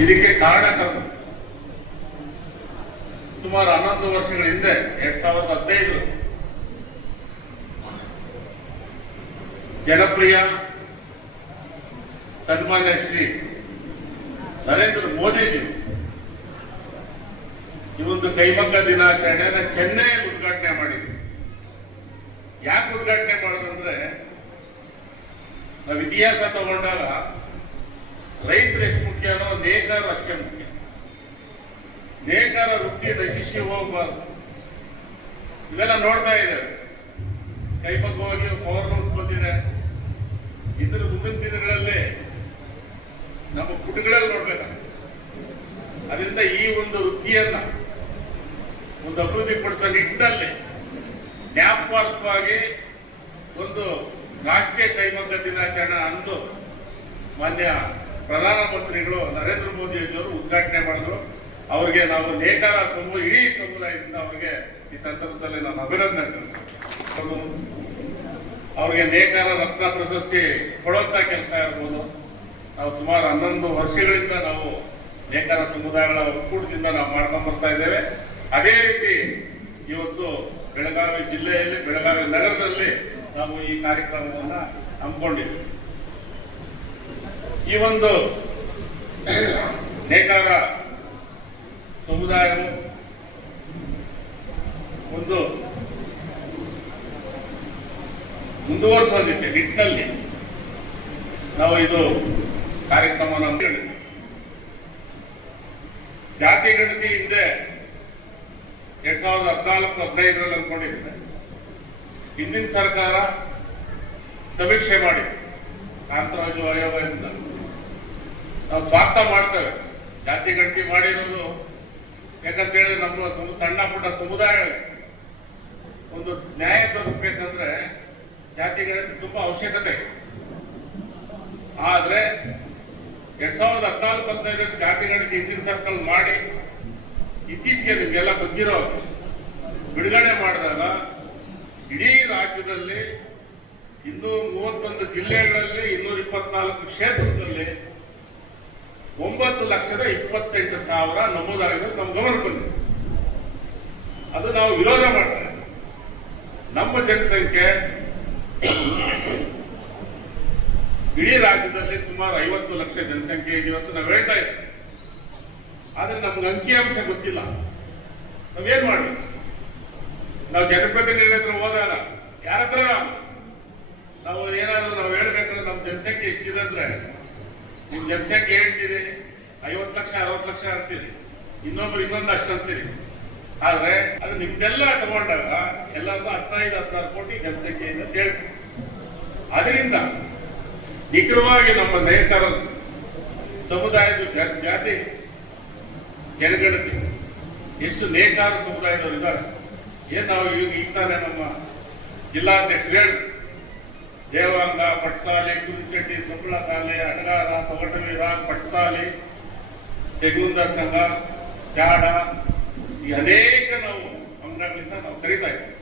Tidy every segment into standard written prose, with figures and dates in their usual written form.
ಇದಕ್ಕೆ ಕಾರಣಕರ್ತರು ಸುಮಾರು 11 ವರ್ಷಗಳ ಹಿಂದೆ 2015 ಜನಪ್ರಿಯ ಸನ್ಮಾನ್ಯ ಶ್ರೀ ನರೇಂದ್ರ ಮೋದಿಜಿ ಈ ಒಂದು ಕೈಮಗ್ಗ ದಿನಾಚರಣೆಯನ್ನು ಚೆನ್ನೈಯಲ್ಲಿ ಉದ್ಘಾಟನೆ ಮಾಡಿದ್ವಿ. ಯಾಕೆ ಉದ್ಘಾಟನೆ ಮಾಡೋದಂದ್ರೆ, ನಾವು ಇತಿಹಾಸ ತಗೊಂಡಾಗ ರೈತರು ಎಷ್ಟು ಮುಖ್ಯನೋ ನೇಕಾರರು ಅಷ್ಟೇ ಮುಖ್ಯ. ನೇಕಾರ ವೃತ್ತಿ ನಶಿಸಿ ಹೋಗಬಾರ್ದು. ಇವೆಲ್ಲ ನೋಡ್ತಾ ಇದ್ದೇವೆ. ಕೈಮಗ್ಗ ಹೋಗಿ ಪವರ್ ಲೂಮ್ಸ್ ಬಂದಿದೆ. ಇದ್ರ ಮುಂದಿನ ದಿನಗಳಲ್ಲಿ ನಮ್ಮ ಪುಟಗಳಲ್ಲಿ ನೋಡ್ಬೇಕಾಗುತ್ತೆ. ಅದರಿಂದ ಈ ಒಂದು ವೃತ್ತಿಯನ್ನ ಒಂದು ಅಭಿವೃದ್ಧಿ ಪಡಿಸುವ ನಿಟ್ಟಿನಲ್ಲಿ ಜ್ಞಾಪಕಾರ್ಥವಾಗಿ ಒಂದು ರಾಷ್ಟ್ರೀಯ ಕೈಮಗ್ಗ ದಿನಾಚರಣೆ ಅಂದು ಮಾನ್ಯ ಪ್ರಧಾನಮಂತ್ರಿಗಳು ನರೇಂದ್ರ ಮೋದಿಯವರು ಉದ್ಘಾಟನೆ ಮಾಡಿದ್ರು. ಅವರಿಗೆ ನಾವು ನೇಕಾರ ಇಡೀ ಸಮುದಾಯದಿಂದ ಅವರಿಗೆ ಈ ಸಂದರ್ಭದಲ್ಲಿ ನಾನು ಅಭಿನಂದನೆ ತಿಳಿಸ್ತೀನಿ. ಅವ್ರಿಗೆ ನೇಕಾರ ರತ್ನ ಪ್ರಶಸ್ತಿ ಕೊಡುವಂತ ಕೆಲಸ ಇರ್ಬೋದು. ನಾವು ಸುಮಾರು 11 ವರ್ಷಗಳಿಂದ ನಾವು ನೇಕಾರ ಸಮುದಾಯಗಳ ಒಕ್ಕೂಟದಿಂದ ನಾವು ಮಾಡ್ಕೊಂಡು ಬರ್ತಾ ಇದ್ದೇವೆ. ಅದೇ ರೀತಿ ಇವತ್ತು ಬೆಳಗಾವಿ ಜಿಲ್ಲೆಯಲ್ಲಿ, ಬೆಳಗಾವಿ ನಗರದಲ್ಲಿ ನಾವು ಈ ಕಾರ್ಯಕ್ರಮವನ್ನು ಹಮ್ಮಿಕೊಂಡಿದ್ದೇವೆ. ಈ ಒಂದು ನೇಕಾರ ಸಮುದಾಯವು ಒಂದು ಮುಂದುವರಿಸುವ ನಿಟ್ಟಿನಲ್ಲಿ ನಾವು ಇದು ಕಾರ್ಯಕ್ರಮವನ್ನು ಹಮ್ಮಿಕೊಂಡಿದ್ದೇವೆ. ಜಾತಿ ಗಣತಿ ಹಿಂದೆ 2014-15 ಅನ್ಕೊಂಡಿದ್ದೇವೆ. ಹಿಂದಿನ ಸರ್ಕಾರ ಸಮೀಕ್ಷೆ ಮಾಡಿದೆ ಕಾಂತರಾಜು ಆಯೋಗದಿಂದ. ನಾವು ಸ್ವಾಗತ ಮಾಡ್ತೇವೆ ಜಾತಿ ಗಣತಿ ಮಾಡಿರೋದು. ಯಾಕಂತ ಹೇಳಿದ್ರೆ ನಮ್ಮ ಸಣ್ಣ ಪುಟ್ಟ ಸಮುದಾಯಗಳು ಒಂದು ನ್ಯಾಯ ತೋರಿಸ್ಬೇಕಂದ್ರೆ ಜಾತಿ ಗಣತಿ ತುಂಬಾ ಅವಶ್ಯಕತೆ ಇದೆ. ಆದ್ರೆ 2014-15 ಜಾತಿ ಗಣತಿ ಹಿಂದಿನ ಸರ್ಕಾರ ಮಾಡಿ ಇತ್ತೀಚೆಗೆ ನಿಮ್ಗೆಲ್ಲ ಗೊತ್ತಿರೋ ಬಿಡುಗಡೆ ಮಾಡಿದಾಗ ಇಡೀ ರಾಜ್ಯದಲ್ಲಿ 231 ಜಿಲ್ಲೆಗಳಲ್ಲಿ 224 ಕ್ಷೇತ್ರದಲ್ಲಿ 9,28,000 ನಮೂದಾಗಿರೋದು ನಮ್ಮ ಗಮನಕ್ಕೆ ಬಂದಿದೆ. ಅದು ನಾವು ವಿರೋಧ ಮಾಡ್ತೇವೆ. ನಮ್ಮ ಜನಸಂಖ್ಯೆ ಇಡೀ ರಾಜ್ಯದಲ್ಲಿ ಸುಮಾರು 50 ಲಕ್ಷ ಜನಸಂಖ್ಯೆ ಇದೆ ಅಂತ ನಾವು ಹೇಳ್ತಾ ಇದ್ದೇವೆ. ಆದ್ರೆ ನಮ್ಗೆ ಅಂಕಿಅಂಶ ಗೊತ್ತಿಲ್ಲ. ನಾವೇನ್ ಮಾಡ್ಬೇಕು? ನಾವು ಜನಪ್ರತಿನಿಧಿ ಹತ್ರ ಹೋದಾಗ ಯಾರ ಹತ್ರ ನಾವು ಏನಾದ್ರು ನಾವು ಹೇಳ್ಬೇಕಂದ್ರೆ ನಮ್ಮ ಜನಸಂಖ್ಯೆ ಎಷ್ಟಿದೆ ಅಂದ್ರೆ, ನಿಮ್ ಜನಸಂಖ್ಯೆ ಹೇಳ್ತೀರಿ 50 ಲಕ್ಷ 60 ಲಕ್ಷ ಅಂತೀರಿ, ಇನ್ನೊಬ್ರು ಇನ್ನೊಂದಷ್ಟು ಅಂತೀರಿ. ಆದ್ರೆ ಅದು ನಿಮ್ದೆಲ್ಲ ತಗೊಂಡಾಗ ಎಲ್ಲರದು 15-16 ಕೋಟಿ ಜನಸಂಖ್ಯೆ ಇದೆ ಅಂತ ಹೇಳ್ತೀವಿ. ಅದರಿಂದ ನಿಖರವಾಗಿ ನಮ್ಮ ನೇಕಾರ ಸಮುದಾಯದ ಜಾತಿ ಜನಗಣತಿ ಎಷ್ಟು ನೇಕಾರ ಸಮುದಾಯದವರು ಇದ್ದಾರೆ. ಏನ್ ನಾವು ಈಗ ತಾನೇ ನಮ್ಮ ಜಿಲ್ಲಾಧ್ಯಕ್ಷರು ಹೇಳಿ ದೇವಾಂಗ, ಪಟ್ಸಾಲಿ, ಕುರುಚೆಟ್ಟಿ, ಸೊಪ್ಪಳ ಶಾಲೆ, ಅಡಗಾರ, ತೊಗಟವೀರ, ಪಟ್ಸಾಲಿ, ಸೆಗುಂದರ್ ಸಂಘ, ಜಾಡ, ಈ ಅನೇಕ ನಾವು ಅಂಗಗಳಿಂದ ನಾವು ಕರೀತಾ ಇದ್ದೀವಿ.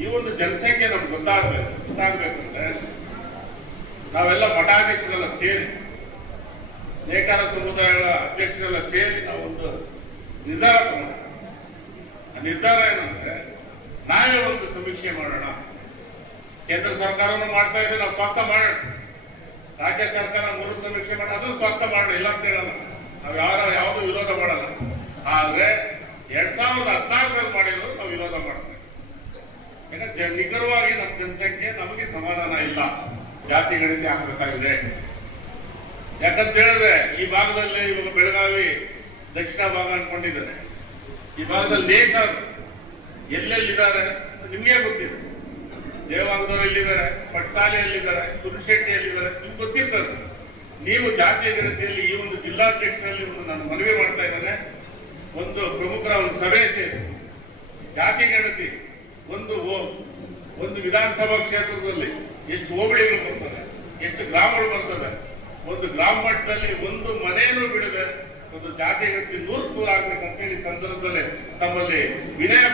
ಈ ಒಂದು ಜನಸಂಖ್ಯೆ ನಮ್ಗೆ ಗೊತ್ತಾಗ್ಬೇಕಂದ್ರೆ ನಾವೆಲ್ಲ ಮಠಾಧೀಶರೆಲ್ಲ ಸೇರಿ, ನೇಕಾರ ಸಮುದಾಯಗಳ ಅಧ್ಯಕ್ಷರೆಲ್ಲ ಸೇರಿ ನಾವು ಒಂದು ನಿರ್ಧಾರ ತಗೊಂಡ. ಆ ನಿರ್ಧಾರ ಏನಂದ್ರೆ, ನಾವೇ ಒಂದು ಸಮೀಕ್ಷೆ ಮಾಡೋಣ. ಕೇಂದ್ರ ಸರ್ಕಾರವನ್ನು ಮಾಡ್ತಾ ಇದ್ರೆ ನಾವು ಸ್ವಾಗತ ಮಾಡೋಣ. ರಾಜ್ಯ ಸರ್ಕಾರ ಮರು ಸಮೀಕ್ಷೆ ಮಾಡಿ ಅದನ್ನು ಸ್ವಾಗತ ಮಾಡೋಣ, ಇಲ್ಲ ಅಂತ ಹೇಳಲ್ಲ. ನಾವು ಯಾವುದು ವಿರೋಧ ಮಾಡಲ್ಲ. ಆದ್ರೆ 2014 ಮಾಡಿರೋದು ನಾವು ವಿರೋಧ ಮಾಡ್ತೇವೆ. ಯಾಕಂದ್ರೆ ನಿಖರವಾಗಿ ನಮ್ಮ ಜನಸಂಖ್ಯೆ ನಮಗೆ ಸಮಾಧಾನ ಇಲ್ಲ. ಜಾತಿ ಗಣತಿ ಹಾಕಬೇಕಾಗಿದೆ. ಯಾಕಂತ ಹೇಳಿದ್ರೆ ಈ ಭಾಗದಲ್ಲಿ ಇವಾಗ ಬೆಳಗಾವಿ ದಕ್ಷಿಣ ಭಾಗ ಅನ್ಕೊಂಡಿದ್ದಾರೆ. ಈ ಭಾಗದಲ್ಲಿ ನೇಕಾರರು ಎಲ್ಲೆಲ್ಲಿದ್ದಾರೆ ನಿಮ್ಗೆ ಗೊತ್ತಿದೆ. ದೇವಾಂಗದವರು ಎಲ್ಲಿದ್ದಾರೆ, ಪಟ್ಸಾಲಿ ಎಲ್ಲಿದ್ದಾರೆ, ಕುರುಶೆಟ್ಟಿ ಎಲ್ಲಿದ್ದಾರೆ, ನಿಮ್ಗೆ ಗೊತ್ತಿರ್ತದೆ. ನೀವು ಜಾತಿಯ ಗಣತಿಯಲ್ಲಿ ಈ ಒಂದು ಜಿಲ್ಲಾಧ್ಯಕ್ಷರಲ್ಲಿ ಒಂದು ನಾನು ಮನವಿ ಮಾಡ್ತಾ ಇದ್ದೇನೆ. ಒಂದು ಪ್ರಮುಖರ ಒಂದು ಸಭೆ ಸೇರಿ ಜಾತಿ ಗಣತಿ ಒಂದು ವಿಧಾನಸಭಾ ಕ್ಷೇತ್ರದಲ್ಲಿ ಎಷ್ಟು ಹೋಬಳಿಗಳು ಬರ್ತದೆ, ಎಷ್ಟು ಗ್ರಾಮಗಳು ಬರ್ತದೆ, ಒಂದು ಗ್ರಾಮ ಮಟ್ಟದಲ್ಲಿ ಒಂದು ಮನೆಯನ್ನು ಬಿಡದೆ ಒಂದು ಜಾತಿ ಗಣತಿ 100 ಆಗ್ಬೇಕಂತ ಹೇಳಿ ಸಂದರ್ಭದಲ್ಲಿ ತಮ್ಮಲ್ಲಿ ವಿನಯ